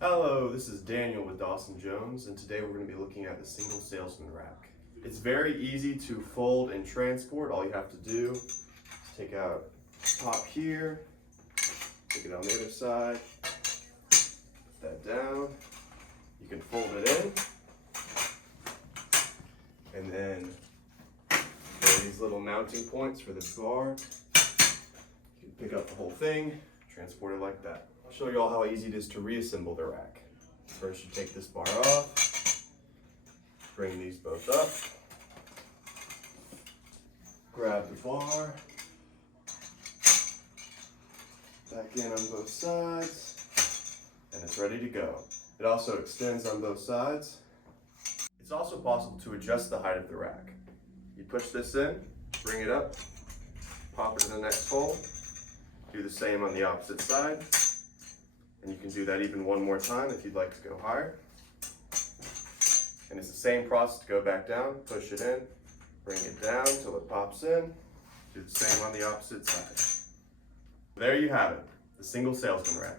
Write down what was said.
Hello, this is Daniel with Dawson Jones, and today we're going to be looking at the single Salesman rack. It's very easy to fold and transport. All you have to do is take out the top here, take it on the other side, put that down. You can fold it in, and then there are these little mounting points for this bar. You can pick up the whole thing, transport it like that. I'll show you all how easy it is to reassemble the rack. First, you take this bar off, bring these both up, grab the bar, back in on both sides, and it's ready to go. It also extends on both sides. It's also possible to adjust the height of the rack. You push this in, bring it up, pop it in the next hole, do the same on the opposite side. And you can do that even one more time if you'd like to go higher. And it's the same process to go back down, push it in, bring it down till it pops in. Do the same on the opposite side. There you have it, the single Salesman rack.